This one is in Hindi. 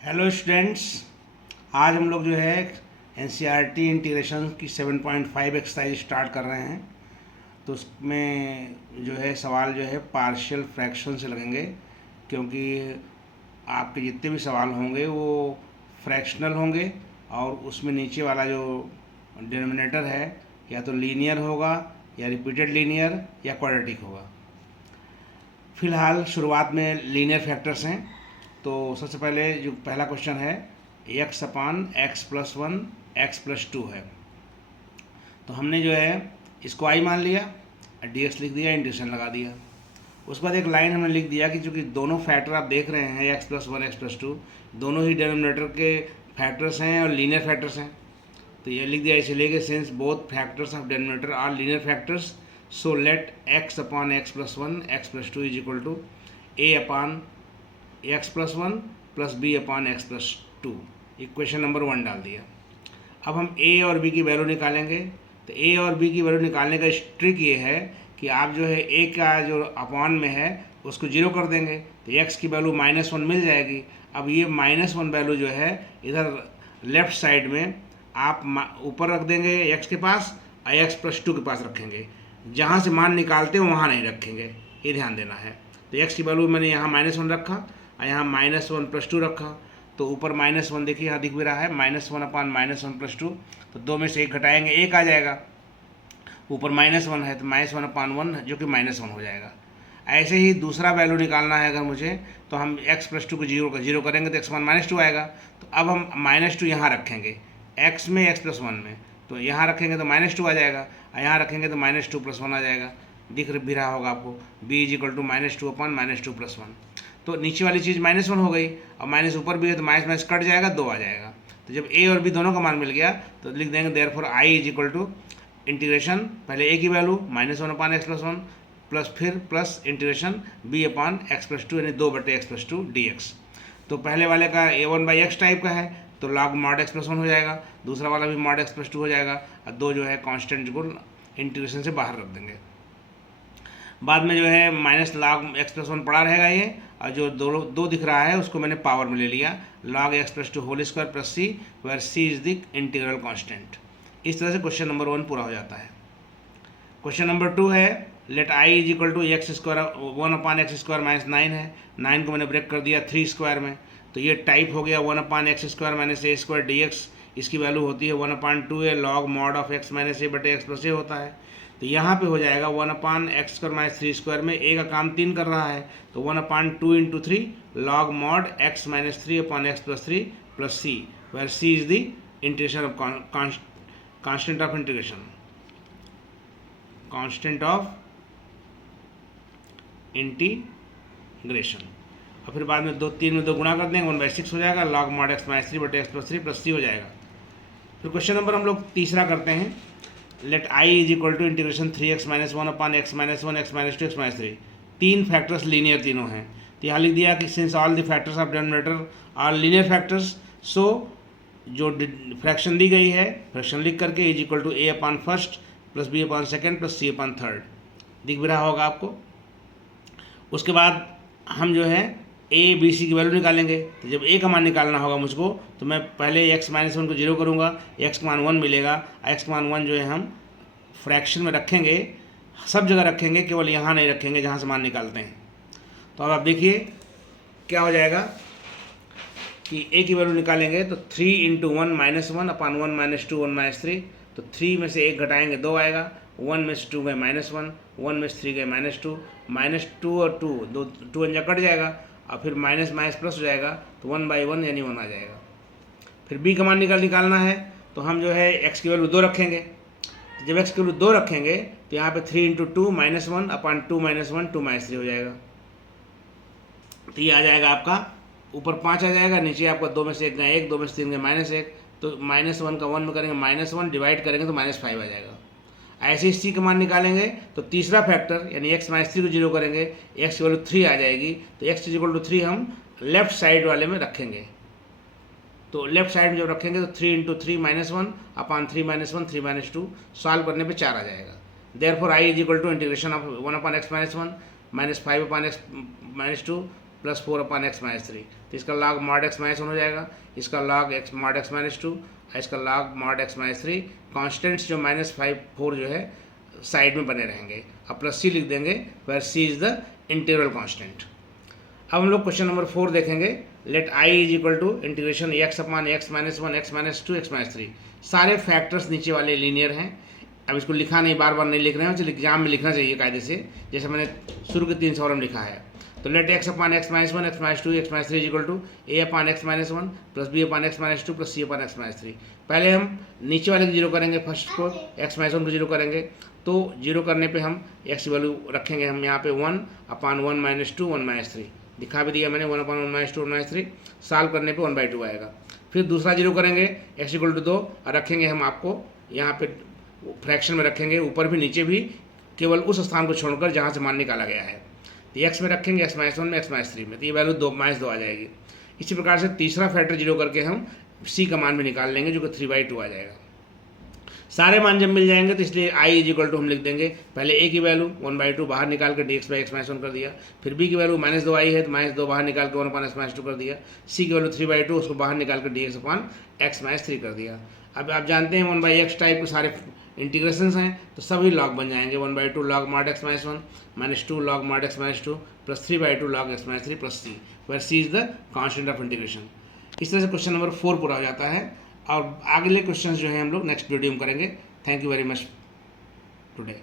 Hello students. आज हम लोग जो है एनसीईआरटी इंटीग्रेशन की 7.5 एक्सरसाइज स्टार्ट कर रहे हैं। तो उसमें जो है सवाल जो है पार्शियल फ्रैक्शन से लगेंगे, क्योंकि आपके जितने भी सवाल होंगे वो फ्रैक्शनल होंगे और उसमें नीचे वाला जो डिनोमिनेटर है या तो लीनियर होगा या रिपीटेड लीनियर या क्वाड्रेटिक होगा। फिलहाल शुरुआत में लीनियर फैक्टर्स हैं। तो सबसे पहले जो पहला क्वेश्चन है x upon x plus one x plus two है। तो हमने जो है इसको i मान लिया, dx लिख दिया, इंटीग्रेशन लगा दिया। उसके बाद एक लाइन हमने लिख दिया कि चूँकि दोनों फैक्टर आप देख रहे हैं x plus one x plus to दोनों ही डिनोमिनेटर के फैक्टर्स हैं और लीनियर फैक्टर्स हैं। तो ये लिख दिया इसलिए कि since both factors of denominator are linear factors so let x upon x plus one x plus two is equal to a upon x plus one plus b upon x plus two. Equation number 1 डाल दिया। अब हम a और b की वैल्यू निकालेंगे। तो a और b की वैल्यू निकालने का ट्रिक ये है कि आप जो है a का जो अपॉन में है उसको जीरो कर देंगे तो x की वैल्यू -1 मिल जाएगी। अब ये -1 वैल्यू जो है इधर लेफ्ट साइड में आप ऊपर रख देंगे x के पास और x प्लस टू के पास रखेंगे। जहाँ से मान निकालते हैं वहाँ नहीं रखेंगे, ये ध्यान देना है। तो x की वैल्यू मैंने यहाँ -1 रखा और यहाँ -1 प्लस टू रखा। तो ऊपर -1 देखिए यहाँ दिख भी रहा है, -1 अपान -1 प्लस टू। तो दो में से एक घटाएंगे, एक आ जाएगा। ऊपर -1 है तो -1 अपान 1 जो कि -1 हो जाएगा। ऐसे ही दूसरा वैल्यू निकालना है अगर मुझे, तो हम x प्लस टू को जीरो करेंगे तो x मान -2 आएगा। तो अब हम -2 यहाँ रखेंगे, x में x प्लस वन में। तो यहाँ रखेंगे तो -2 आ जाएगा और यहाँ रखेंगे तो -2 प्लस 1 आ जाएगा। दिख भी रहा होगा आपको, b is equal to -2 upon -2 plus 1। तो नीचे वाली चीज़ -1 हो गई और माइनस ऊपर भी है तो माइनस माइनस कट जाएगा, 2 आ जाएगा। तो जब a और b दोनों का मान मिल गया तो लिख देंगे therefore i is equal to integration, पहले a की value -1 upon x plus one plus फिर plus integration b upon x plus two यानी 2/x प्लस टू dx। तो पहले वाले का a1/x टाइप का है तो log mod x प्लस 1 हो जाएगा, दूसरा वाला भी mod x प्लस 2 हो जाएगा और दो जो है कांस्टेंट को इंटीग्रेशन से बाहर रख देंगे। बाद में जो है माइनस log x प्लस 1 पड़ा रहेगा ये, और जो दो दिख रहा है उसको मैंने पावर में ले लिया, log x plus 2 whole square plus c where c is the integral constant. इस तरह से क्वेश्चन नंबर 1 पूरा हो जाता है। क्वेश्चन नंबर 2 है let i is equal to x square 1 upon x square minus 9 है। 9 को मैंने ब्रेक कर दिया 3 स्क्वायर में, तो ये टाइप हो गया 1 upon x square minus a square d x. इसकी वैल्यू होती है 1 अपान 2 है log mod of x minus a बटे एक्स प्लस ए होता है। तो यहाँ पे हो जाएगा 1 upon x square minus 3 square में ए का काम 3 कर रहा है तो 1 upon 2 into 3 log mod x minus 3 upon x plus 3 plus c where सी is the integration of constant of integration, constant of integration. और फिर बाद में 3 में 2 गुणा कर देंगे 1/6 हो जाएगा, लॉग मॉड एक्स माइनस 3 बटे एक्स प्लस 3 प्लस सी हो जाएगा। फिर क्वेश्चन नंबर हम लोग तीसरा करते हैं let i is equal to integration 3x minus 1 upon x minus 1 x minus 2 x minus 3। तीन फैक्टर्स लीनियर तीनों हैं। तो यहाँ लिख दिया कि since all the factors of denominator are linear factors so जो फ्रैक्शन दी गई है फ्रैक्शन लिख करके is equal to a upon first plus b upon second plus c upon third. दिख भी रहा होगा आपको। उसके बाद हम जो है a b c की वैल्यू निकालेंगे। तो जब a का मान निकालना होगा मुझको तो मैं पहले x माइनस 1 को जीरो करूँगा, x का मान 1 मिलेगा। x का मान 1 जो है हम फ्रैक्शन में रखेंगे, सब जगह रखेंगे, केवल यहाँ नहीं रखेंगे जहाँ से मान निकालते हैं। तो अब आप देखिए क्या हो जाएगा कि a की वैल्यू निकालेंगे तो 3 इंटू 1 माइनस 1 अपान 1 माइनस 2 1 माइनस 3। तो 3 में से 1 घटाएंगे 2 आएगा, 1 में से 2 गए -1, 1 में से 3 गए -2 और 2 अंजा कट जाएगा और फिर माइनस माइनस प्लस हो जाएगा तो 1/1 यानी 1 आ जाएगा। फिर b का मान निकालना है तो हम जो है x की वैल्यू 2 रखेंगे। जब x की वैल्यू 2 रखेंगे तो यहाँ पे 3 इंटू 2 -1 अपान 2 माइनस 1 2 माइनस 3 हो जाएगा। तो ये आ जाएगा आपका, ऊपर 5 आ जाएगा, नीचे आपका 2 में से 1 गए 1, 2 में से 3 गए -1। तो -1 का 1 में करेंगे -1 डिवाइड करेंगे तो -5 आ जाएगा। ऐसे ही c का मान निकालेंगे तो तीसरा फैक्टर यानी x माइनस 3 को जीरो करेंगे, x की वैल्यू 3 आ जाएगी। तो x इज इक्वल टू 3 हम लेफ्ट साइड वाले में रखेंगे। तो लेफ्ट साइड में जब रखेंगे तो 3 इंटू 3 -1 अपान 3 -1 3 -2 सॉल्व करने पे 4 आ जाएगा। Therefore i is equal to integration of 1 upon x minus 1 -5 upon x minus 2 plus 4/x-3। तो इसका log mod x-1 हो जाएगा, इसका log x mod x-2, इसका log mod x-3। कॉन्स्टेंट्स जो -5 4 जो है साइड में बने रहेंगे। अब प्लस c लिख देंगे, where c is the integral constant. अब हम लोग क्वेश्चन नंबर 4 देखेंगे। Let i is equal to integration x/(x-1, x-2, x-3)। सारे फैक्टर्स नीचे वाले लीनियर हैं। अब इसको लिखा नहीं, बार बार नहीं लिख रहे हैं, चलिए एग्जाम में लिखना चाहिए कायदे से, जैसे मैंने शुरू के 3 सवाल में लिखा है। तो let x/(x-1, x-2, x-3) is equal to a/(x-1) plus b/(x-2) plus c/(x-3)। पहले हम नीचे वाले को जीरो करेंगे, फर्स्ट को x-1 को जीरो करेंगे। तो जीरो करने पे हम x की वैल्यू रखेंगे हम यहाँ पे 1/(1 - 2, 1 - 3) दिखा भी दिया मैंने, 1/(1 - 2, 1 - 3। सॉल्व करने पे 1/2 आएगा। फिर दूसरा जीरो करेंगे, x = 2 और रखेंगे हम आपको यहाँ पे फ्रैक्शन में रखेंगे, ऊपर भी नीचे भी, केवल उस स्थान को छोड़कर जहाँ से मान निकाला गया है। तो x में रखेंगे, x-1 में, x-3 में, तो ये वैल्यू -2 आ जाएगी। इसी प्रकार से तीसरा फैक्टर जीरो करके हम c का मान भी निकाल लेंगे, जो कि 3/2 आ जाएगा। सारे मान जब मिल जाएंगे तो इसलिए i इज इक्वल टू हम लिख देंगे, पहले a की वैल्यू 1/2 बाहर निकाल कर dx/x-1 कर दिया, फिर b की वैल्यू -2i है तो -2 बाहर निकाल कर 1/x-2 कर दिया, c की वैल्यू 3/2 उसको बाहर निकाल कर dx/x-3 कर दिया। अब आप जानते हैं 1/x टाइप के सारे इंटीग्रेशंस हैं, तो सभी log बन जाएंगे। 1/2 log mod x-1 -2 log mod x-2 plus 3/2 log x-3 plus c, where c is the constant of integration. इस तरह से क्वेश्चन नंबर 4 पूरा हो जाता है, और अगले क्वेश्चंस जो हैं हम लोग नेक्स्ट वीडियो में करेंगे। Thank you very much today.